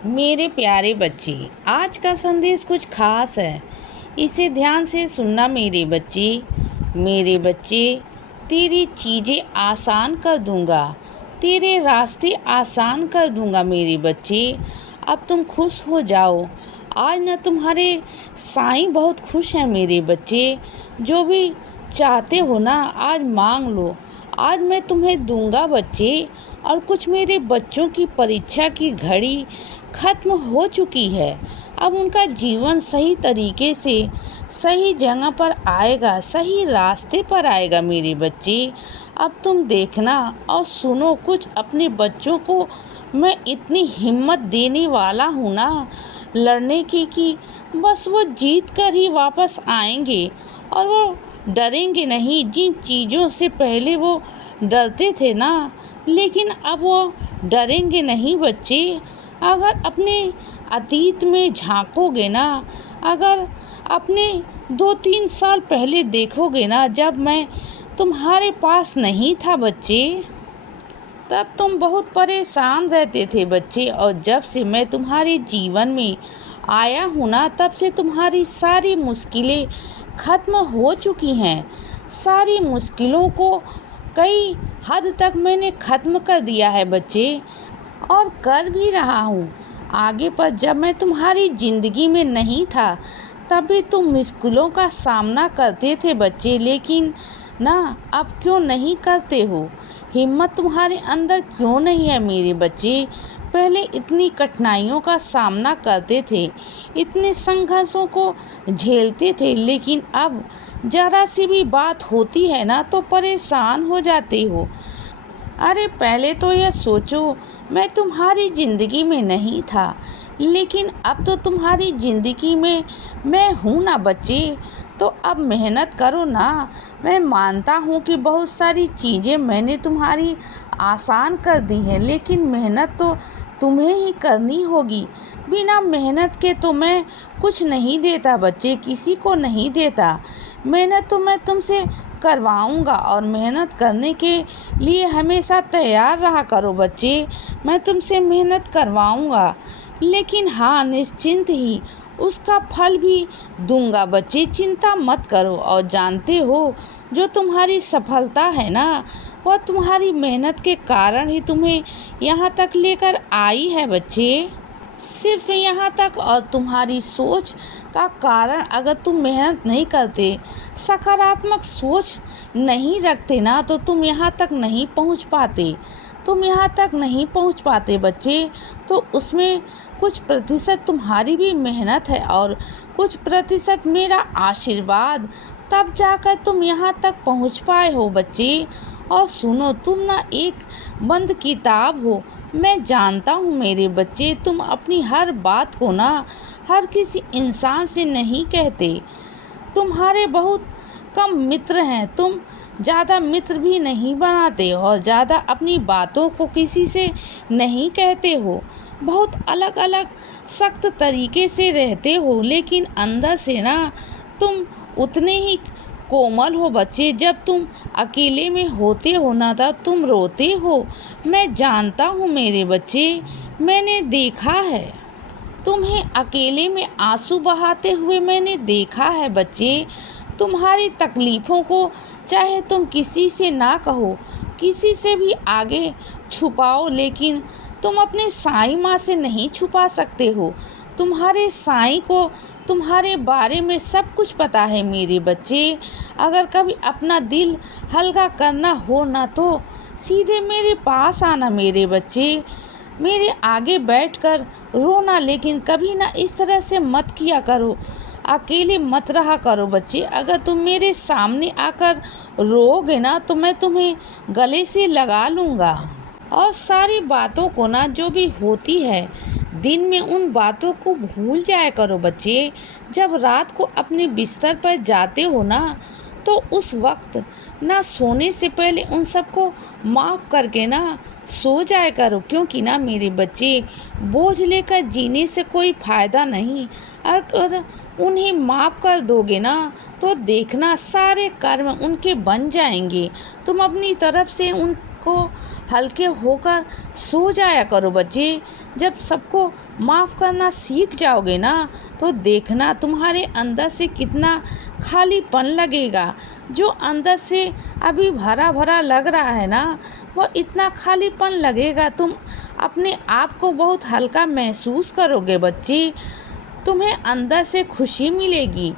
मेरे प्यारे बच्चे, आज का संदेश कुछ खास है। इसे ध्यान से सुनना मेरे बच्चे। मेरे बच्चे, तेरी चीज़ें आसान कर दूंगा, तेरे रास्ते आसान कर दूंगा मेरे बच्चे। अब तुम खुश हो जाओ। आज न तुम्हारे साईं बहुत खुश हैं मेरे बच्चे। जो भी चाहते हो ना आज मांग लो। आज मैं तुम्हें दूंगा बच्चे। और कुछ मेरे बच्चों की परीक्षा की घड़ी खत्म हो चुकी है। अब उनका जीवन सही तरीके से सही जगह पर आएगा, सही रास्ते पर आएगा मेरे बच्चे। अब तुम देखना और सुनो, कुछ अपने बच्चों को मैं इतनी हिम्मत देने वाला हूँ ना लड़ने की कि बस वो जीत कर ही वापस आएंगे और वो डरेंगे नहीं। जिन चीज़ों से पहले वो डरते थे ना, लेकिन अब वो डरेंगे नहीं बच्चे। अगर अपने अतीत में झांकोगे ना, अगर अपने 2-3 साल पहले देखोगे ना, जब मैं तुम्हारे पास नहीं था बच्चे, तब तुम बहुत परेशान रहते थे बच्चे। और जब से मैं तुम्हारे जीवन में आया हूँ ना, तब से तुम्हारी सारी मुश्किलें ख़त्म हो चुकी हैं। सारी मुश्किलों को कई हद तक मैंने ख़त्म कर दिया है बच्चे, और कर भी रहा हूँ आगे पर। जब मैं तुम्हारी ज़िंदगी में नहीं था, तब भी तुम मुश्किलों का सामना करते थे बच्चे, लेकिन ना अब क्यों नहीं करते हो? हिम्मत तुम्हारे अंदर क्यों नहीं है मेरे बच्चे? पहले इतनी कठिनाइयों का सामना करते थे, इतने संघर्षों को झेलते थे, लेकिन अब ज़रा सी भी बात होती है ना तो परेशान हो जाते हो। अरे पहले तो यह सोचो, मैं तुम्हारी ज़िंदगी में नहीं था, लेकिन अब तो तुम्हारी ज़िंदगी में मैं हूँ ना बच्चे। तो अब मेहनत करो ना। मैं मानता हूँ कि बहुत सारी चीज़ें मैंने तुम्हारी आसान कर दी हैं, लेकिन मेहनत तो तुम्हें ही करनी होगी। बिना मेहनत के तो मैं कुछ नहीं देता बच्चे, किसी को नहीं देता। मेहनत तो मैं तुमसे करवाऊंगा, और मेहनत करने के लिए हमेशा तैयार रहा करो बच्चे। मैं तुमसे मेहनत करवाऊंगा, लेकिन हाँ, निश्चिंत ही उसका फल भी दूंगा बच्चे। चिंता मत करो। और जानते हो, जो तुम्हारी सफलता है ना, वह तुम्हारी मेहनत के कारण ही तुम्हें यहाँ तक लेकर आई है बच्चे। सिर्फ यहाँ तक। और तुम्हारी सोच का कारण, अगर तुम मेहनत नहीं करते, सकारात्मक सोच नहीं रखते ना, तो तुम यहाँ तक नहीं पहुँच पाते। तुम यहाँ तक नहीं पहुँच पाते बच्चे। तो उसमें कुछ प्रतिशत तुम्हारी भी मेहनत है और कुछ प्रतिशत मेरा आशीर्वाद, तब जाकर तुम यहाँ तक पहुँच पाए हो बच्चे। और सुनो, तुम ना एक बंद किताब हो। मैं जानता हूँ मेरे बच्चे, तुम अपनी हर बात को ना हर किसी इंसान से नहीं कहते। तुम्हारे बहुत कम मित्र हैं। तुम ज़्यादा मित्र भी नहीं बनाते और ज़्यादा अपनी बातों को किसी से नहीं कहते हो। बहुत अलग अलग सख्त तरीके से रहते हो, लेकिन अंदर से ना तुम उतने ही कोमल हो बच्चे। जब तुम अकेले में होते हो ना, तब तुम रोते हो। मैं जानता हूँ मेरे बच्चे, मैंने देखा है तुम्हें अकेले में आंसू बहाते हुए, मैंने देखा है बच्चे। तुम्हारी तकलीफ़ों को चाहे तुम किसी से ना कहो, किसी से भी आगे छुपाओ, लेकिन तुम अपने साईं माँ से नहीं छुपा सकते हो। तुम्हारे साईं को तुम्हारे बारे में सब कुछ पता है मेरे बच्चे। अगर कभी अपना दिल हल्का करना हो ना, तो सीधे मेरे पास आना मेरे बच्चे। मेरे आगे बैठकर रोना, लेकिन कभी ना इस तरह से मत किया करो। अकेले मत रहा करो बच्चे। अगर तुम मेरे सामने आकर रोओगे ना, तो मैं तुम्हें गले से लगा लूँगा। और सारी बातों को ना, जो भी होती है दिन में, उन बातों को भूल जाया करो बच्चे। जब रात को अपने बिस्तर पर जाते हो ना, तो उस वक्त ना सोने से पहले उन सबको माफ़ करके ना सो जाया करो। क्योंकि ना मेरे बच्चे, बोझ लेकर जीने से कोई फ़ायदा नहीं। अगर उन्हें माफ़ कर दोगे ना, तो देखना सारे कर्म उनके बन जाएंगे। तुम अपनी तरफ से उनको हल्के होकर सो जाया करो बच्चे। जब सबको माफ़ करना सीख जाओगे ना तो देखना तुम्हारे अंदर से कितना खालीपन लगेगा। जो अंदर से अभी भरा भरा लग रहा है ना वो इतना खालीपन लगेगा, तुम अपने आप को बहुत हल्का महसूस करोगे बच्चे। तुम्हें अंदर से खुशी मिलेगी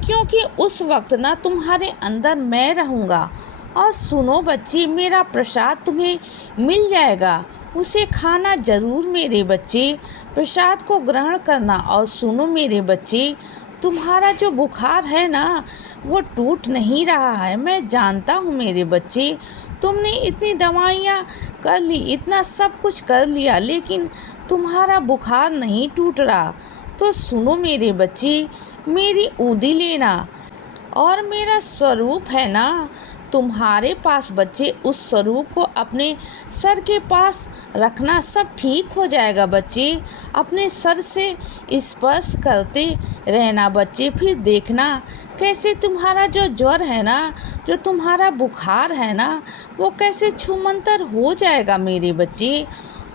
क्योंकि उस वक्त ना तुम्हारे अंदर मैं रहूँगा। और सुनो बच्चे, मेरा प्रसाद तुम्हें मिल जाएगा, उसे खाना ज़रूर मेरे बच्चे। प्रसाद को ग्रहण करना। और सुनो मेरे बच्चे, तुम्हारा जो बुखार है ना वो टूट नहीं रहा है, मैं जानता हूँ मेरे बच्चे। तुमने इतनी दवाइयाँ कर ली, इतना सब कुछ कर लिया, लेकिन तुम्हारा बुखार नहीं टूट रहा। तो सुनो मेरे बच्चे, मेरी ऊँधी लेना और मेरा स्वरूप है ना तुम्हारे पास बच्चे, उस स्वरूप को अपने सर के पास रखना, सब ठीक हो जाएगा बच्चे। अपने सर से स्पर्श करते रहना बच्चे, फिर देखना कैसे तुम्हारा जो ज्वर है ना, जो तुम्हारा बुखार है ना, वो कैसे छूमंतर हो जाएगा मेरे बच्चे।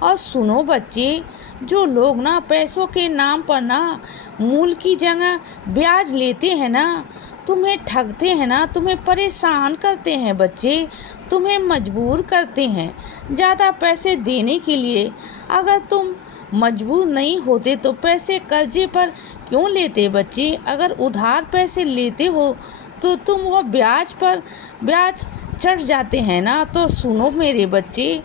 और सुनो बच्चे, जो लोग ना पैसों के नाम पर ना मूल की जगह ब्याज लेते हैं ना, तुम्हें ठगते हैं ना, तुम्हें परेशान करते हैं बच्चे, तुम्हें मजबूर करते हैं ज़्यादा पैसे देने के लिए। अगर तुम मजबूर नहीं होते तो पैसे कर्जे पर क्यों लेते बच्चे? अगर उधार पैसे लेते हो तो तुम वो ब्याज पर ब्याज चढ़ जाते हैं ना। तो सुनो मेरे बच्चे,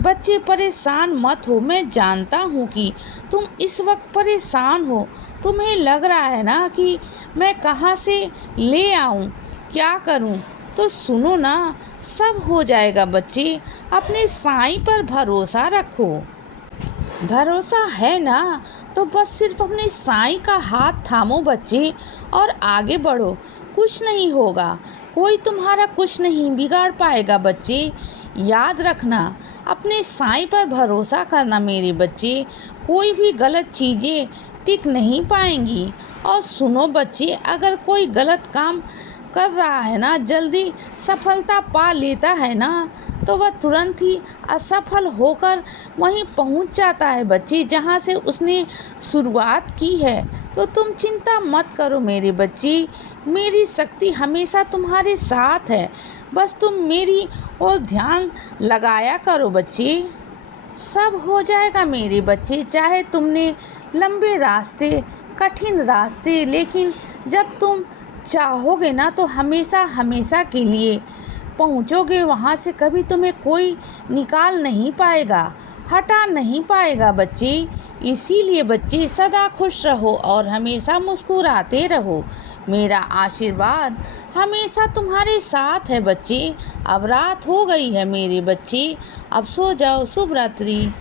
बच्चे परेशान मत हो, मैं जानता हूँ कि तुम इस वक्त परेशान हो। तुम्हें लग रहा है ना कि मैं कहाँ से ले आऊँ, क्या करूँ? तो सुनो ना, सब हो जाएगा बच्चे, अपने साईं पर भरोसा रखो। भरोसा है ना तो बस सिर्फ अपने साईं का हाथ थामो बच्चे और आगे बढ़ो। कुछ नहीं होगा, कोई तुम्हारा कुछ नहीं बिगाड़ पाएगा बच्चे। याद रखना, अपने साईं पर भरोसा करना मेरे बच्चे, कोई भी गलत चीज़ें टिक नहीं पाएंगी। और सुनो बच्चे, अगर कोई गलत काम कर रहा है ना, जल्दी सफलता पा लेता है ना, तो वह तुरंत ही असफल होकर वहीं पहुंच जाता है बच्चे जहां से उसने शुरुआत की है। तो तुम चिंता मत करो मेरे बच्चे, मेरी शक्ति हमेशा तुम्हारे साथ है, बस तुम मेरी ओर ध्यान लगाया करो बच्चे। सब हो जाएगा मेरे बच्चे, चाहे तुमने लंबे रास्ते, कठिन रास्ते, लेकिन जब तुम चाहोगे ना तो हमेशा हमेशा के लिए पहुँचोगे वहाँ से। कभी तुम्हें कोई निकाल नहीं पाएगा, हटा नहीं पाएगा बच्चे। इसीलिए बच्चे सदा खुश रहो और हमेशा मुस्कुराते रहो। मेरा आशीर्वाद हमेशा तुम्हारे साथ है बच्चे। अब रात हो गई है मेरे बच्चे, अब सो जाओ। शुभ रात्रि।